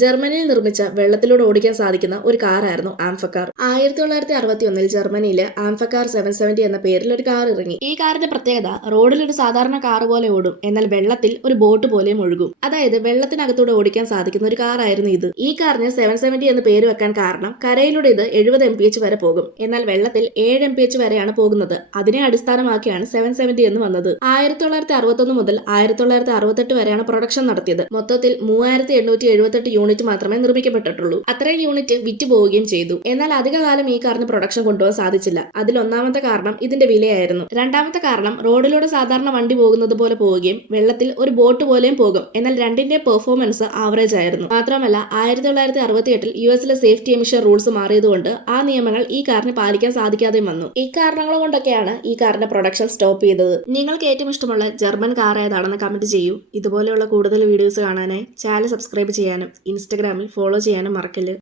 ജർമ്മനിയിൽ നിർമ്മിച്ച വെള്ളത്തിലൂടെ ഓടിക്കാൻ സാധിക്കുന്ന ഒരു കാറായിരുന്നു ആംഫക്കാർ. 1961 ജർമ്മനിയിലെ ആംഫക്കാർ 770 എന്ന പേരിൽ ഒരു കാർ ഇറങ്ങി. ഈ കാറിന്റെ പ്രത്യേകത റോഡിൽ ഒരു സാധാരണ കാർ പോലെ ഓടും, എന്നാൽ വെള്ളത്തിൽ ഒരു ബോട്ട് പോലെയും ഒഴുകും. അതായത് വെള്ളത്തിനകത്തൂടെ ഓടിക്കാൻ സാധിക്കുന്ന ഒരു കാറായിരുന്നു ഇത്. ഈ കാറിന് 770 എന്ന് പേര് വെക്കാൻ കാരണം കരയിലൂടെ ഇത് 70 mph വരെ പോകും, എന്നാൽ വെള്ളത്തിൽ 7 mph വരെയാണ് പോകുന്നത്. അതിനെ അടിസ്ഥാനമാക്കിയാണ് 770 എന്ന് വന്നത്. 1961 മുതൽ 1968 വരെയാണ് പ്രൊഡക്ഷൻ നടത്തിയത്. മൊത്തത്തിൽ 3878 യൂണിറ്റ് മാത്രമേ നിർമ്മിക്കപ്പെട്ടിട്ടുള്ളൂ. അത്രയും യൂണിറ്റ് വിറ്റുപോവുകയും ചെയ്തു. എന്നാൽ അധികകാലം ഈ കാറിന് പ്രൊഡക്ഷൻ കൊണ്ടുപോകാൻ സാധിച്ചില്ല. അതിൽ ഒന്നാമത്തെ കാരണം ഇതിന്റെ വിലയായിരുന്നു. രണ്ടാമത്തെ കാരണം റോഡിലൂടെ സാധാരണ വണ്ടി പോകുന്നത് പോലെ പോവുകയും വെള്ളത്തിൽ ഒരു ബോട്ട് പോലെയും പോകും, എന്നാൽ രണ്ടിന്റെ പെർഫോമൻസ് ആവറേജ് ആയിരുന്നു. മാത്രമല്ല 1968 യുഎസിലെ സേഫ്റ്റി എമിഷൻ റൂൾസ് മാറിയതുകൊണ്ട് ആ നിയമങ്ങൾ ഈ കാറിന് പാലിക്കാൻ സാധിക്കാതെയും വന്നു. ഈ കാരണങ്ങൾ കൊണ്ടൊക്കെയാണ് ഈ കാറിന്റെ പ്രൊഡക്ഷൻ സ്റ്റോപ്പ് ചെയ്തത്. നിങ്ങൾക്ക് ഏറ്റവും ഇഷ്ടമുള്ള ജർമ്മൻ കാർ ഏതാണെന്ന് കമന്റ് ചെയ്യൂ. ഇതുപോലെയുള്ള കൂടുതൽ വീഡിയോസ് കാണാനായി ചാനൽ സബ്സ്ക്രൈബ് ചെയ്യാനും ഇൻസ്റ്റഗ്രാമിൽ ഫോളോ ചെയ്യാനും മറക്കല്ല്.